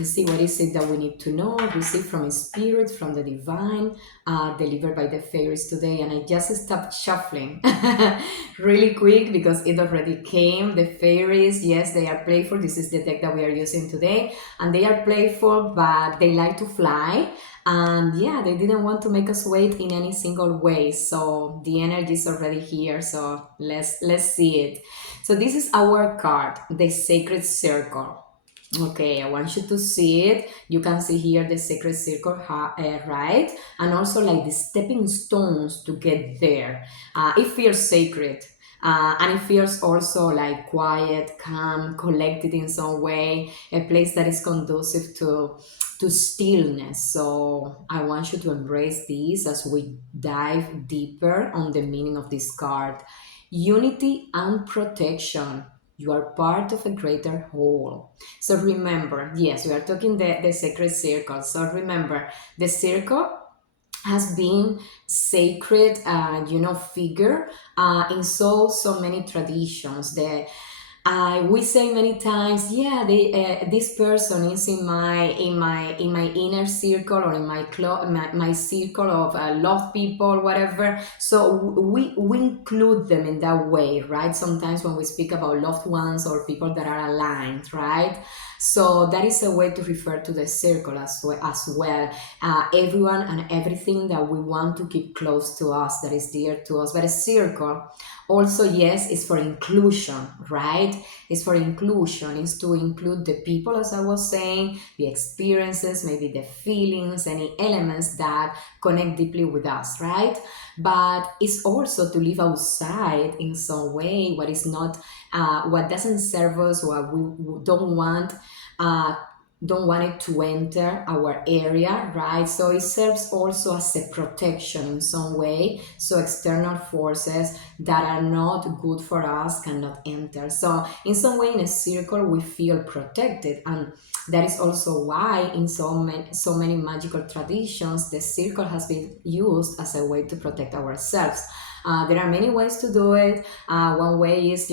Let's see, what is it that we need to know, receive from spirit, from the divine, delivered by the fairies today. And I just stopped shuffling really quick because it already came. The fairies, yes, they are playful. This is the deck that we are using today. And they are playful, but they like to fly. And yeah, they didn't want to make us wait in any single way. So the energy is already here. So let's see it. So this is our card, the Sacred Circle. Okay, I want you to see it. You can see here the sacred circle, right? And also like the stepping stones to get there. It feels sacred. And it feels also like quiet, calm, collected in some way, a place that is conducive to stillness. So I want you to embrace this as we dive deeper on the meaning of this card. Unity and protection. You are part of a greater whole. So remember, yes, we are talking the sacred circle. So remember, the circle has been sacred, figure in so many traditions. We say many times, yeah, this person is in my inner circle, or in my circle of love people, whatever. So we include them in that way, right? Sometimes when we speak about loved ones or people that are aligned, right? So that is a way to refer to the circle as well. Everyone and everything that we want to keep close to us, that is dear to us. But a circle also, yes, is for inclusion, right? It's for inclusion. It's to include the people, as I was saying, the experiences, maybe the feelings, any elements that connect deeply with us, right? But it's also to live outside in some way what is not, what doesn't serve us, what we uh, don't want it to enter our area, right? So it serves also as a protection in some way. So external forces that are not good for us cannot enter. So in some way, in a circle, we feel protected, and that is also why in so many magical traditions, the circle has been used as a way to protect ourselves. There are many ways to do it. One way is,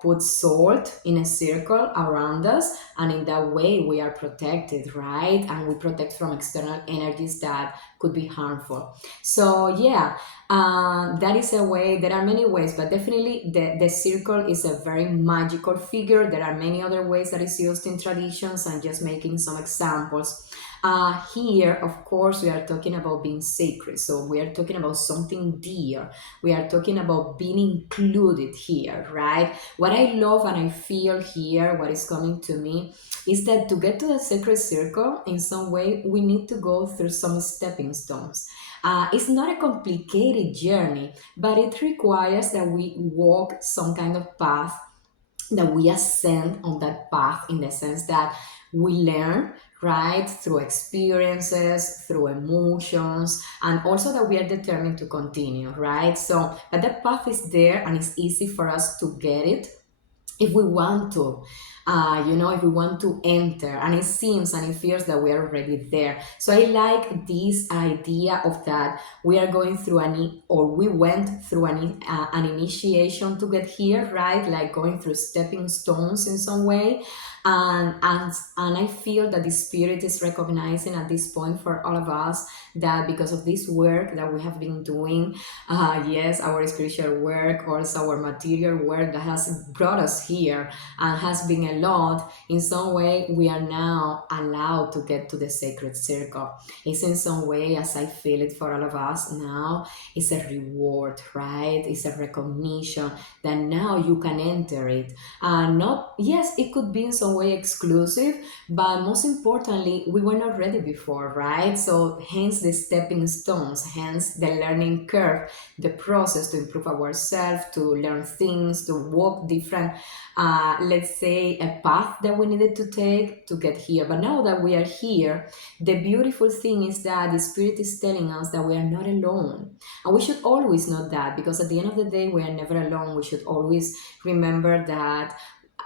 put salt in a circle around us, and in that way we are protected, right? And we protect from external energies that could be harmful. So yeah, that is a way. There are many ways, but definitely the circle is a very magical figure. There are many other ways that is used in traditions, and just making some examples. Here, of course, we are talking about being sacred. So we are talking about something dear. We are talking about being included here, right? What I love and I feel here, what is coming to me, is that to get to the sacred circle, in some way, we need to go through some stepping stones. It's not a complicated journey, but it requires that we walk some kind of path, that we ascend on that path, in the sense that we learn, right, through experiences, through emotions, and also that we are determined to continue, right? So but that path is there, and it's easy for us to get it if we want to, if we want to enter, and it seems and it feels that we are already there. So I like this idea of that we are going through or we went through an initiation to get here, right? Like going through stepping stones in some way. And I feel that the spirit is recognizing at this point for all of us that because of this work that we have been doing, yes, our spiritual work, also our material work that has brought us here and has been a lot, in some way we are now allowed to get to the sacred circle. It's in some way, as I feel it for all of us now, it's a reward, right? It's a recognition that now you can enter it. Not, yes, it could be in some way exclusive, but most importantly, we were not ready before, right? So hence the stepping stones, hence the learning curve, the process to improve ourselves, to learn things, to walk different, let's say, a path that we needed to take to get here. But now that we are here, the beautiful thing is that the spirit is telling us that we are not alone. And we should always know that, because at the end of the day, we are never alone. We should always remember that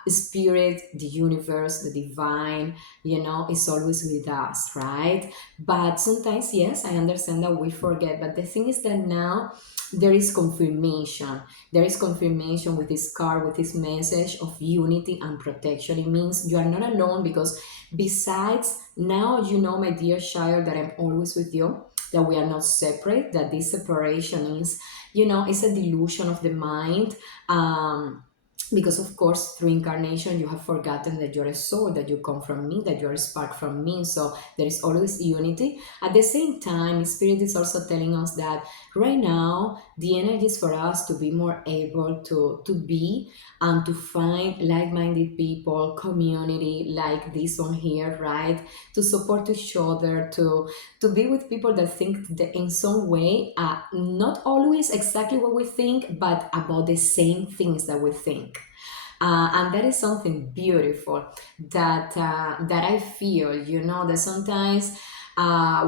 spirit, the universe, the divine, is always with us, right? But sometimes, yes, I understand that we forget. But the thing is that now there is confirmation. There is confirmation with this card, with this message of unity and protection. It means you are not alone, because Besides, now you know, my dear child, that I'm always with you, that we are not separate, that this separation is, it's a delusion of the mind. Um, because of course through incarnation you have forgotten that you're a soul, that you come from me, that you're a spark from me, so there is always unity. At the same time, spirit is also telling us that right now the energy is for us to be more able to be and to find like-minded people, community like this one here, right? To support each other, to be with people that think that in some way, not always exactly what we think, but about the same things that we think. And that is something beautiful that I feel. That sometimes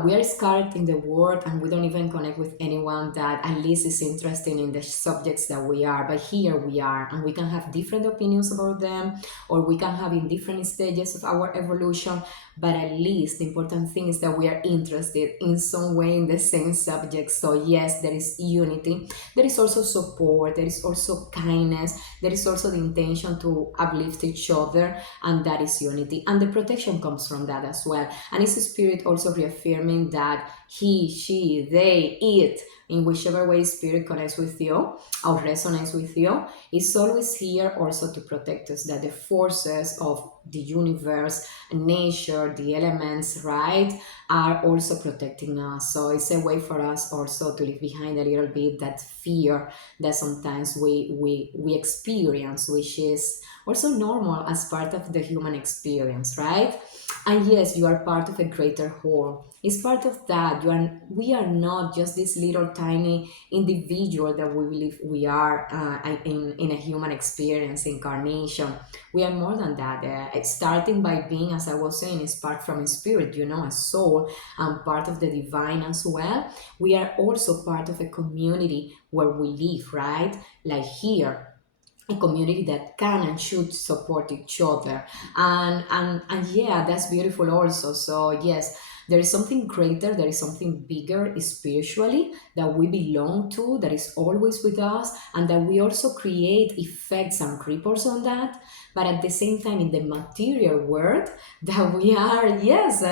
we are scared in the world and we don't even connect with anyone that at least is interested in the subjects that we are. But here we are, and we can have different opinions about them, or we can have in different stages of our evolution. But at least the important thing is that we are interested in some way in the same subject. So yes, there is unity. There is also support. There is also kindness. There is also the intention to uplift each other, and that is unity. And the protection comes from that as well. And it's a spirit also reaffirming that he, she, they, it, in whichever way spirit connects with you or resonates with you, is always here also to protect us, that the forces of the universe, nature, the elements, right, are also protecting us. So it's a way for us also to leave behind a little bit that fear that sometimes we experience, which is also normal as part of the human experience, right? And yes, you are part of a greater whole. It's part of that. We are not just this little tiny individual that we believe we are in a human experience, incarnation. We are more than that. Starting by being, as I was saying, a spark from a spirit, a soul, and part of the divine as well. We are also part of a community where we live, right? Like here, a community that can and should support each other, and yeah, that's beautiful also. So yes, there is something greater, there is something bigger spiritually that we belong to, that is always with us, and that we also create effects and ripples on that. But at the same time, in the material world, that we are, yes,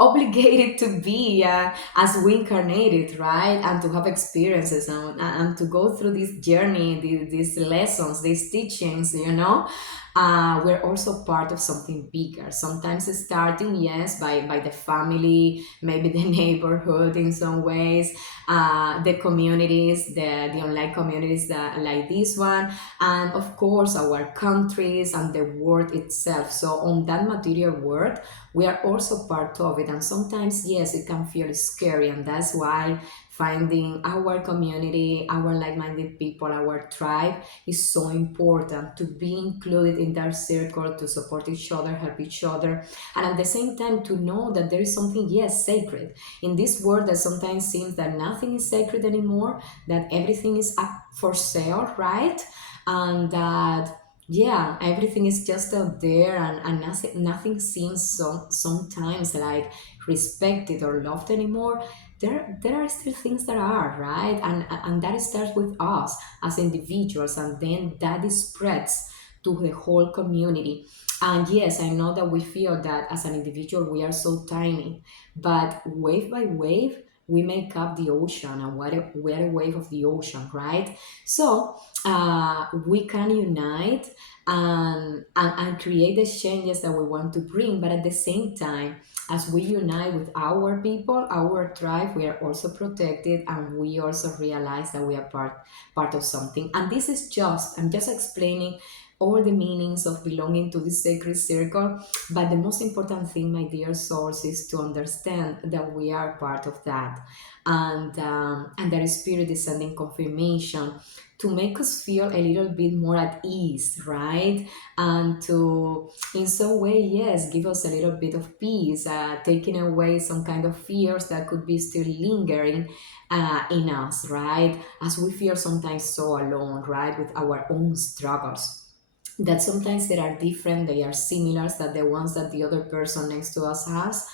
obligated to be, as we incarnated, right? And to have experiences, and to go through this journey, these lessons, these teachings, we're also part of something bigger. Sometimes it's starting, yes, by the family, maybe the neighborhood in some ways, the communities, the online communities that like this one, and of course our countries and the world itself. So on that material world, we are also part of it, and sometimes yes, it can feel scary, and that's why finding our community, our like-minded people, our tribe is so important, to be included in that circle, to support each other, help each other, and at the same time to know that there is something, yes, sacred in this world, that sometimes seems that nothing is sacred anymore, that everything is up for sale, right? And that, yeah, everything is just out there, and nothing seems sometimes like respected or loved anymore. There are still things that are, right, and that starts with us as individuals, and then that spreads to the whole community. And yes, I know that we feel that as an individual we are so tiny, but wave by wave we make up the ocean, and we're a wave of the ocean, right? So we can unite and create the changes that we want to bring, but at the same time, as we unite with our people, our tribe, we are also protected, and we also realize that we are part of something. And this is I'm just explaining all the meanings of belonging to this sacred circle. But the most important thing, my dear souls, is to understand that we are part of that, and that spirit is sending confirmation to make us feel a little bit more at ease, right? And to, in some way, yes, give us a little bit of peace, taking away some kind of fears that could be still lingering in us, right? As we feel sometimes so alone, right, with our own struggles, that sometimes they are different, they are similar than the ones that the other person next to us has.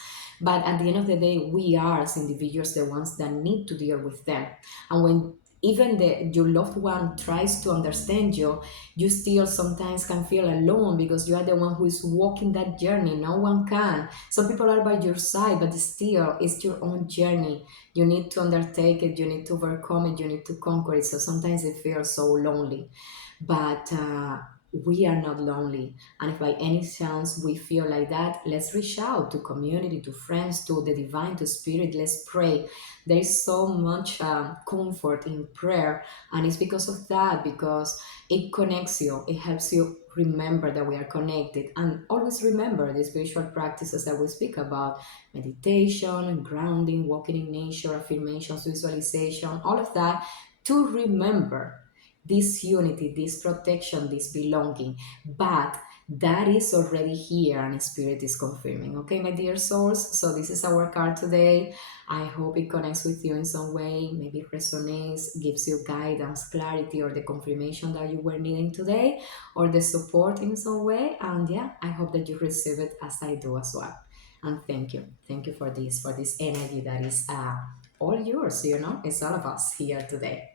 But at the end of the day, we are as individuals the ones that need to deal with them. And when even your loved one tries to understand you, you still sometimes can feel alone because you are the one who is walking that journey. No one can. Some people are by your side, but still it's your own journey. You need to undertake it, you need to overcome it, you need to conquer it. So sometimes it feels so lonely, but we are not lonely. And if by any chance we feel like that, let's reach out to community, to friends, to the divine, to spirit. Let's pray. There is so much comfort in prayer, and it's because of that, because it connects you, it helps you remember that we are connected, and always remember the spiritual practices that we speak about: meditation, grounding, walking in nature, affirmations, visualization, all of that, to remember this unity, this protection, this belonging. But that is already here, and spirit is confirming. Okay, my dear souls, so this is our card today. I hope it connects with you in some way, maybe resonates, gives you guidance, clarity, or the confirmation that you were needing today, or the support in some way. And yeah, I hope that you receive it as I do as well. And thank you for this energy that is all yours. It's all of us here today.